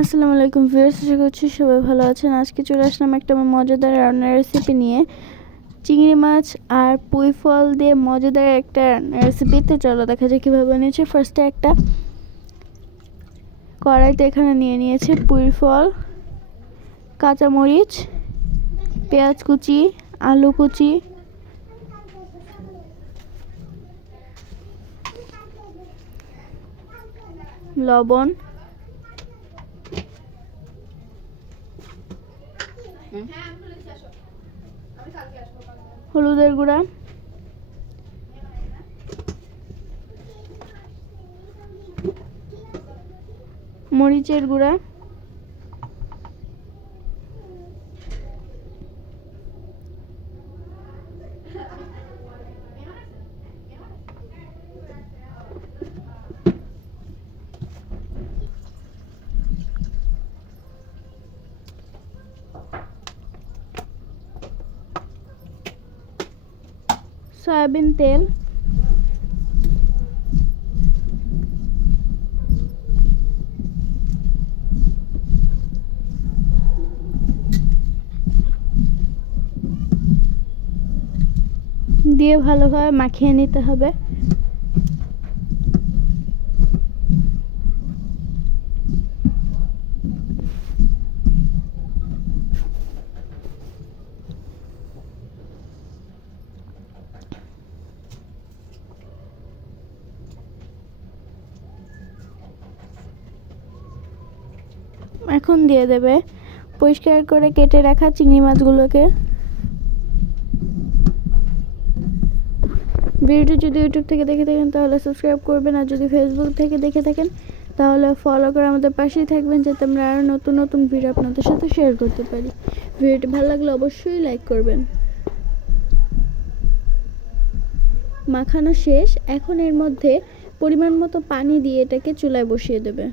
আসসালামু আলাইকুম ভিউয়ার্স, আশা করছি সবাই ভালো আছেন। আজকে চলে আসলাম একটা মজাদার রান্নার রেসিপি নিয়ে। চিংড়ি মাছ আর পুঁই ফল দিয়ে মজাদার একটা রেসিপিতে চলো দেখা যায় কীভাবে বানিয়েছে। ফার্স্টে একটা কড়াইতে এখানে নিয়ে নিয়েছে পুঁই ফল, কাঁচামরিচ, পেঁয়াজ কুচি, আলু কুচি, লবণ, হলুদের গুঁড়া, মরিচের গুঁড়া, সয়াবিন তেল, দিয়ে ভালোভাবে মাখিয়ে নিতে হবে। এখন দিয়ে দেবে পরিষ্কার করে কেটে রাখা চিংড়ি মাছগুলোকে। ভিডিওটি যদি ইউটিউব থেকে দেখে থাকেন তাহলে সাবস্ক্রাইব করবেন, আর যদি ফেসবুক থেকে দেখে থাকেন তাহলে ফলো করে আমাদের পাশেই থাকবেন, যাতে আমরা আরও নতুন নতুন ভিডিও আপনাদের সাথে শেয়ার করতে পারি। ভিডিওটি ভালো লাগলে অবশ্যই লাইক করবেন। মাখানো শেষ। এখন এর মধ্যে পরিমাণ মতো পানি দিয়ে এটাকে চুলায় বসিয়ে দেবে।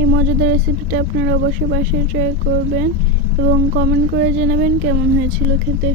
এই মজাদার রেসিপিটা আপনারা অবশ্যই বাসায় ট্রাই করবেন এবং কমেন্ট করে জানাবেন কেমন হয়েছিল খেতে।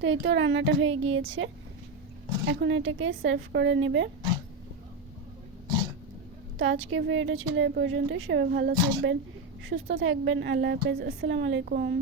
তো এই তো রান্নাটা হয়ে গিয়েছে, এখন এটাকে সার্ভ করে নেবে। তো আজকে ভিডিওটা ছিল এই পর্যন্তই। সবাই ভালো থাকবেন, সুস্থ থাকবেন। আল্লাহ হাফেজ। আসসালামু আলাইকুম।